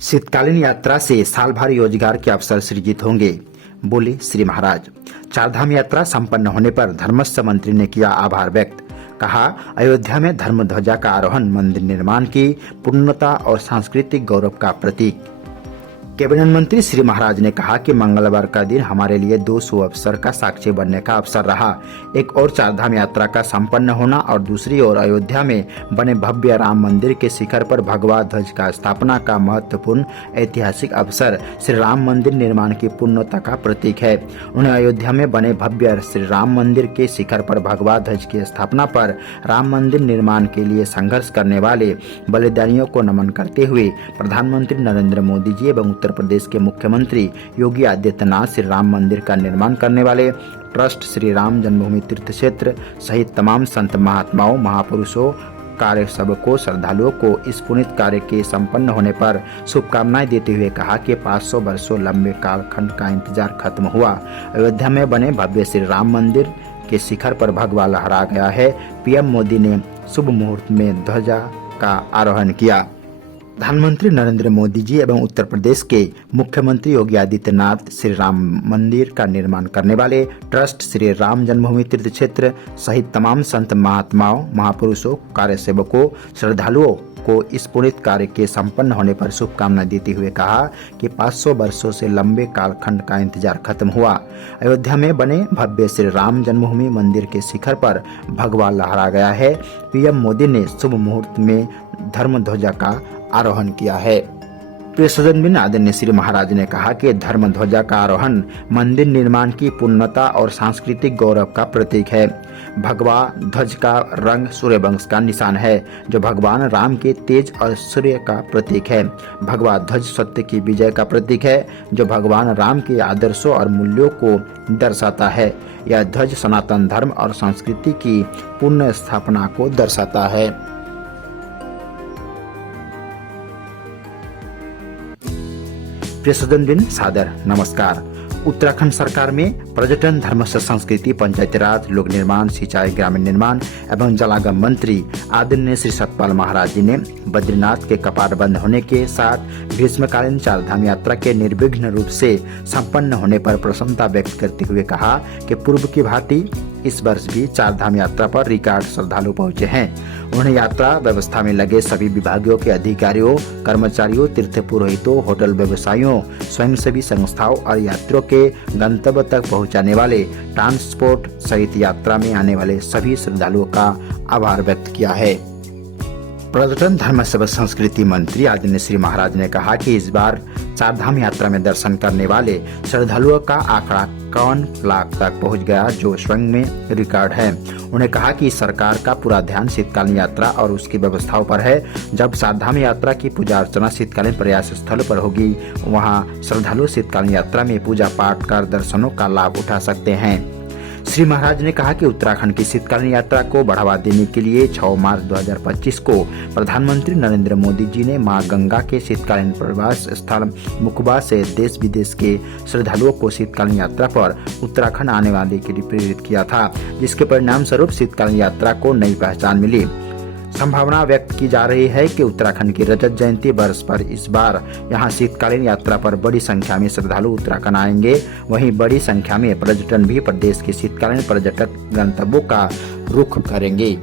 शीतकालीन यात्रा से साल भर रोजगार के अवसर सृजित होंगे, बोले श्री महाराज। चारधाम यात्रा संपन्न होने पर धर्मस्व मंत्री ने किया आभार व्यक्त। कहा, अयोध्या में धर्म ध्वजा का आरोहण मंदिर निर्माण की पूर्णता और सांस्कृतिक गौरव का प्रतीक। कैबिनेट मंत्री श्री महाराज ने कहा कि मंगलवार का दिन हमारे लिए दो शुभ अवसर का साक्षी बनने का अवसर रहा। एक और चारधाम यात्रा का संपन्न होना और दूसरी ओर अयोध्या में बने भव्य राम मंदिर के शिखर पर भगवा ध्वज का स्थापना का महत्वपूर्ण ऐतिहासिक अवसर श्री राम मंदिर निर्माण की पूर्णता का प्रतीक है। उन्हें अयोध्या में बने भव्य श्री राम मंदिर के शिखर पर भगवा ध्वज की स्थापना पर राम मंदिर निर्माण के लिए संघर्ष करने वाले बलिदानियों को नमन करते हुए प्रधानमंत्री नरेंद्र मोदी जी एवं उत्तर प्रदेश के मुख्यमंत्री योगी आदित्यनाथ श्री राम मंदिर का निर्माण करने वाले ट्रस्ट श्री राम जन्मभूमि तीर्थ क्षेत्र सहित तमाम संत महात्माओं, महापुरुषों, कार्य सबको, श्रद्धालुओं को इस पुनीत कार्य के संपन्न होने पर शुभकामनाएं देते हुए कहा कि 500 वर्षों लंबे कालखंड का इंतजार खत्म हुआ। अयोध्या में बने भव्य श्री राम मंदिर के शिखर पर भगवा लहरा गया है। पीएम मोदी ने शुभ मुहूर्त में ध्वजा का आरोहण किया। प्रधानमंत्री नरेंद्र मोदी जी एवं उत्तर प्रदेश के मुख्यमंत्री योगी आदित्यनाथ श्री राम मंदिर का निर्माण करने वाले ट्रस्ट श्री राम जन्मभूमि तीर्थ क्षेत्र सहित तमाम संत महात्माओं, महापुरुषों, कार्य सेवकों, श्रद्धालुओं को इस पुनीत कार्य के संपन्न होने पर शुभकामनाएं देते हुए कहा कि 500 वर्षों से लंबे कालखंड का इंतजार खत्म हुआ। अयोध्या में बने भव्य श्री राम जन्मभूमि मंदिर के शिखर पर भगवा लहरा गया है। पीएम मोदी ने शुभ मुहूर्त में धर्म ध्वजा का आरोहण किया है। प्रिय सज्जन, आदरणीय श्री महाराज ने कहा कि धर्म ध्वजा का आरोहण मंदिर निर्माण की पूर्णता और सांस्कृतिक गौरव का प्रतीक है। भगवा ध्वज का रंग सूर्यवंश का निशान है, जो भगवान राम के तेज और सूर्य का प्रतीक है। भगवा ध्वज सत्य की विजय का प्रतीक है, जो भगवान राम के आदर्शों और मूल्यों को दर्शाता है। यह ध्वज सनातन धर्म और संस्कृति की पुण्य स्थापना को दर्शाता है। प्रिय सज्जन, सादर नमस्कार। उत्तराखंड सरकार में पर्यटन, धर्म संस्कृति, पंचायती राज, लोक निर्माण, सिंचाई, ग्रामीण निर्माण एवं जलागम मंत्री आदरणीय श्री सतपाल महाराज जी ने बद्रीनाथ के कपाट बंद होने के साथ ग्रीष्मकालीन चारधाम यात्रा के निर्विघ्न रूप से संपन्न होने पर प्रसन्नता व्यक्त करते हुए कहा कि पूर्व की भांति इस वर्ष भी चारधाम यात्रा पर रिकॉर्ड श्रद्धालु पहुंचे हैं। उन्हें यात्रा व्यवस्था में लगे सभी विभागों के अधिकारियों, कर्मचारियों, तीर्थ पुरोहितों, होटल व्यवसायियों, स्वयंसेवी संस्थाओं और यात्रियों के गंतव्य तक पहुंचाने वाले ट्रांसपोर्ट सहित यात्रा में आने वाले सभी श्रद्धालुओं का आभार व्यक्त किया है। पर्यटन, धर्म एवं संस्कृति मंत्री आदरणीय श्री महाराज ने कहा कि इस बार चारधाम यात्रा में दर्शन करने वाले श्रद्धालुओं का आंकड़ा 51 लाख तक पहुंच गया, जो स्वयं में रिकॉर्ड है। उन्हें कहा कि सरकार का पूरा ध्यान शीतकालीन यात्रा और उसकी व्यवस्थाओं पर है। जब चारधाम यात्रा की पूजा अर्चना शीतकालीन प्रयास स्थल पर होगी, वहां श्रद्धालु शीतकालीन यात्रा में पूजा पाठ कर दर्शनों का लाभ उठा सकते हैं। श्री महाराज ने कहा कि उत्तराखंड की शीतकालीन यात्रा को बढ़ावा देने के लिए 6 मार्च 2025 को प्रधानमंत्री नरेंद्र मोदी जी ने मां गंगा के शीतकालीन प्रवास स्थल मुखबा से देश विदेश के श्रद्धालुओं को शीतकालीन यात्रा पर उत्तराखंड आने वाले के लिए प्रेरित किया था, जिसके परिणाम स्वरूप शीतकालीन यात्रा को नई पहचान मिली। संभावना व्यक्त की जा रही है कि उत्तराखंड की रजत जयंती वर्ष पर इस बार यहां शीतकालीन यात्रा पर बड़ी संख्या में श्रद्धालु उत्तराखंड आएंगे। वहीं बड़ी संख्या में पर्यटन भी प्रदेश के शीतकालीन पर्यटक गंतव्यों का रुख करेंगे।